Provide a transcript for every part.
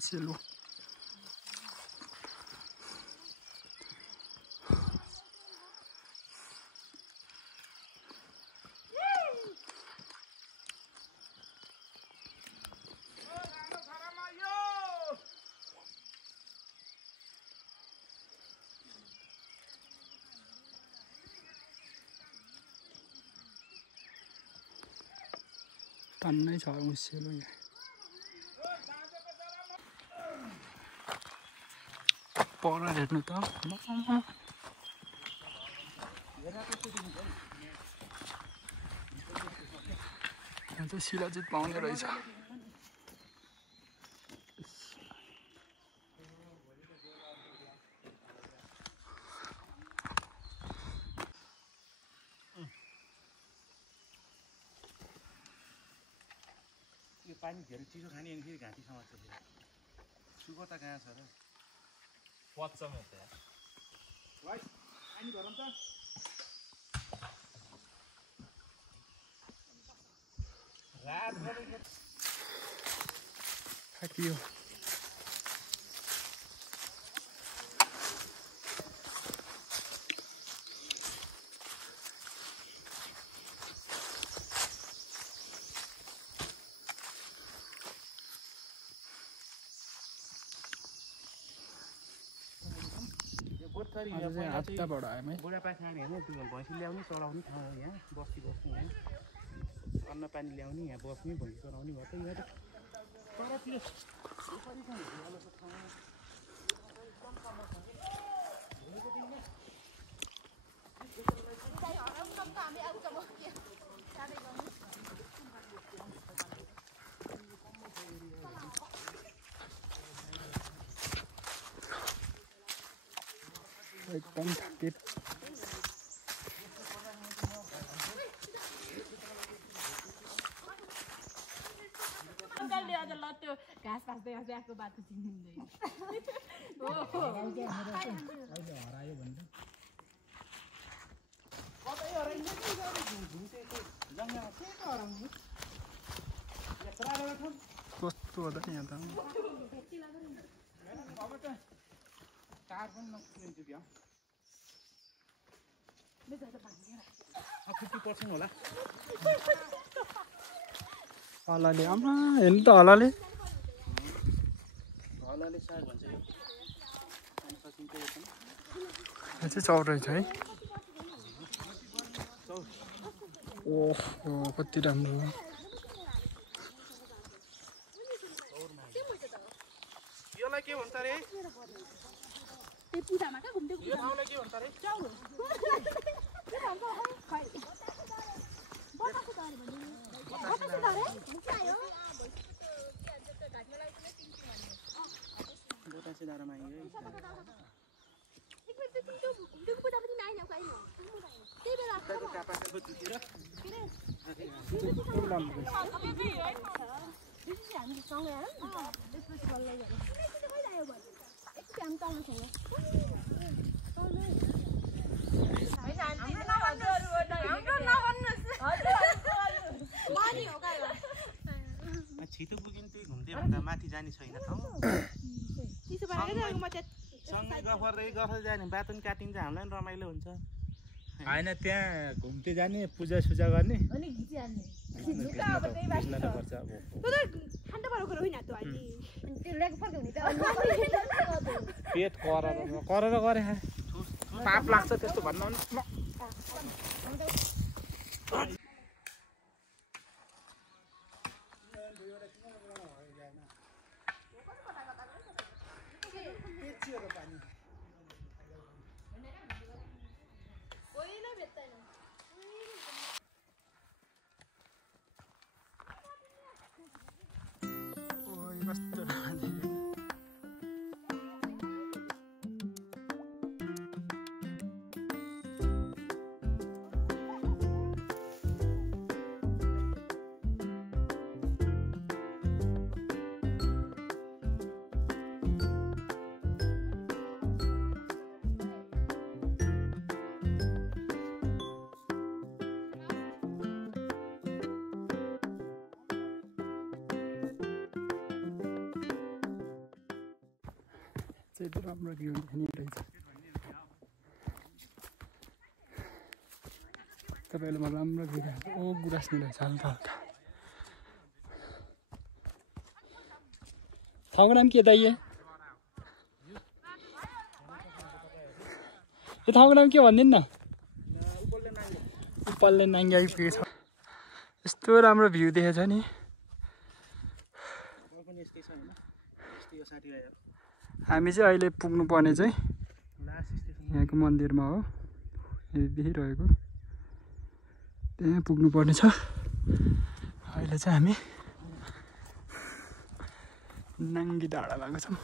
Cielo. Tannai छ उसेलो यहाँ पर हेर्नु त यहाँ चाहिँ शिलाजित पाउने रहेछ पानी धेरै चिसो खाने अनि फेरि घाँटी समस्या छ सुको त कहाँ छ र पच्छ म त भाइ पानी भरौँ त रात भरि खाकियो बुढापाका हेर्नु भैँसी ल्याउने चलाउने ठाउँ हो यहाँ बस्ती बस्ने यहाँ अन्न पानी ल्याउने यहाँ बस्ने भैँसी चलाउने भयो त यहाँ त परतिर एकदम थकित त्यो घाँस पास्दै आएको बाटो चिनिँदैन ओहो अहिले हरायो भने कतै हराइन्छ नि घुम्टेको जङ्गलमा के हराउने कस्तो हो त यहाँ त अब त टार पनि नखुलिन्छु क्या 50% होला हलाले आमा हेर्नु त हलाले साग भन्छ यो खान सकिन्छ यो पनि यो चाहिँ चौरै छ है ओहो कति राम्रो योलाई के भन्छ रे त्यो पुरामा का घुम्दै यो ठाउँलाई के भन्छ रे चाउ के भन्छ खै बतासे दारे भन्ने बतासे दारे आयो बतासे दारेमा आयो एकपल्ट चाहिँ त्यो पुरा पनि नाइ न काइन त्यही बेला त्यो कापाको जुतिर हामी सँगै आयो त्यसपछि बल्ल गयो कहिले आयो भने एकचोटि हामी तल्लो छैन छिटो पुगिन् त्यही घुम्दै भन्दा माथि जाने छैन सँगै गफर्दै गफर्दै जाने बाटो पनि काटिन्छ हामीलाई पनि रमाइलो हुन्छ होइन त्यहाँ घुम्दै जाने पूजा सुजा गर्ने अनि घिचिहाल्ने पेट गरेर गरे पाप लाग्छ त्यस्तो भन्नु चाहिँ राम्रो भ्यू हुने रहेछ तपाईँले मलाई राम्रो भ्यू देखाएको ओ गुराँस नि रहेछ हल्का हल्का ठाउँको नाम के दाइ यो ठाउँको नाम के भनिदिनु न उपल्ले नाङ्गी आइपुगेको छ यस्तो राम्रो भ्यू देखेछ नि हामी चाहिँ अहिले पुग्नु पर्ने चाहिँ यहाँको मन्दिरमा हो देखिरहेको त्यहाँ पुग्नु पर्ने छ अहिले चाहिँ हामी नाङ्गी डाँडा भएको छौँ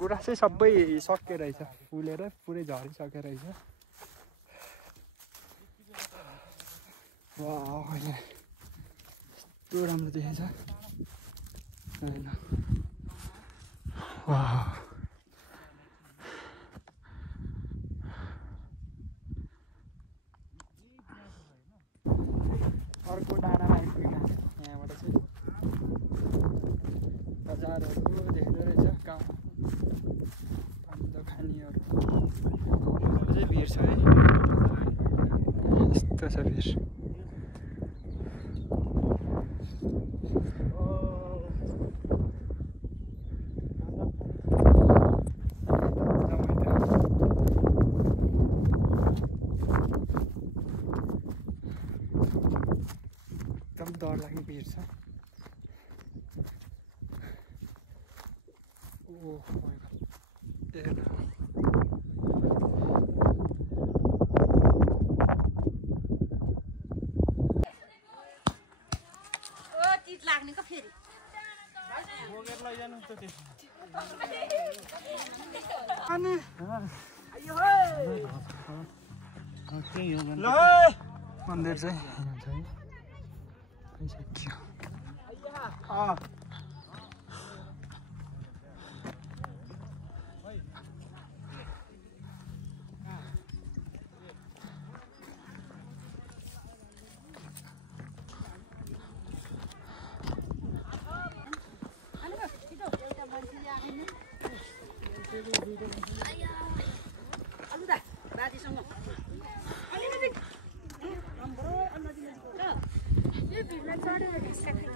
गुराँस चाहिँ सबै सकियो रहेछ फुलेर पुरै झरिसकेको रहेछ वा यस्तो राम्रो देखेछ होइन वा अर्को डाँडामा आइपुगेका यहाँबाट चाहिँ बजारहरू देख्दो रहेछ गाउँ अन्त खानीहरू चाहिँ भिड छ है यस्तो छ भिड एकदम डर लाग्ने भिड छ लाग्ने का फेरि अनि मन्दिर चाहिँ हुन्छ है आइसक्यो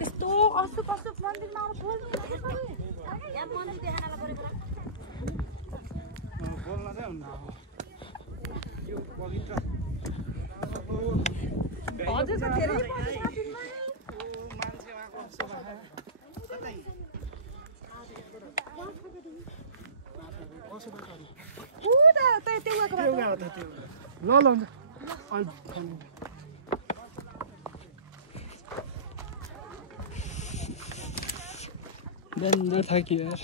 यस्तो अशुभ अशुभ मन्दिरमा बोल्नु यहाँ मन्दिर देखाउनलाई परेको बोल्न चाहिँ हुन्न यो पवित्र हजुर त धेरै ल हुन्छ बेन्द थाक्यो यार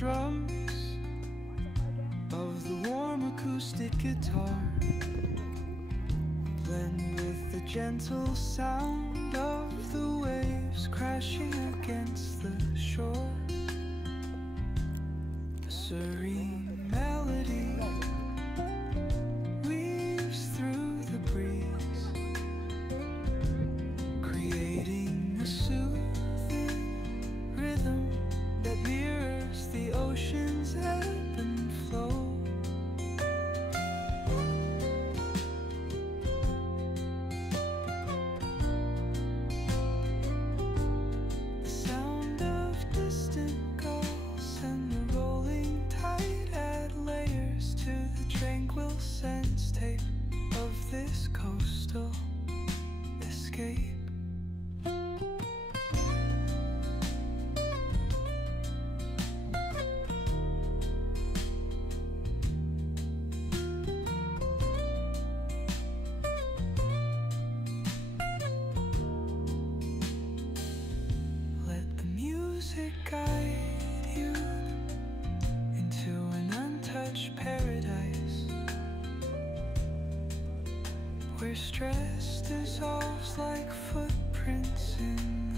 Drums of the warm acoustic guitar blend with the gentle sound of the waves crashing against the shore. A serene melody weaves through the breeze, creating a soothing rhythm that mirrors the ocean's ebb and flow. The sound of distant gulls and the rolling tide where stress dissolves like footprints in